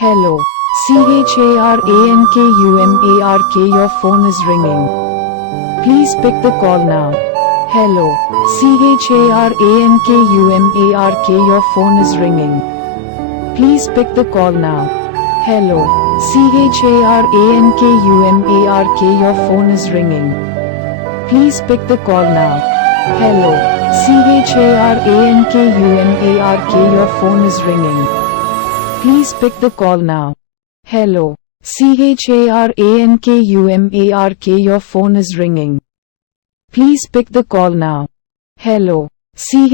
Hello. CHARANKUMARK, your phone is ringing. Please pick the call now. Hello. CHARANKUMARK, your phone is ringing. Please pick the call now. Hello. CHARANKUMARK, your phone is ringing. Please pick the call now. Hello. CHARANKUMARK, your phone is ringing. Please pick the call now. Hello. CHARANKUMARK, your phone is ringing. Please pick the call now. Hello. CH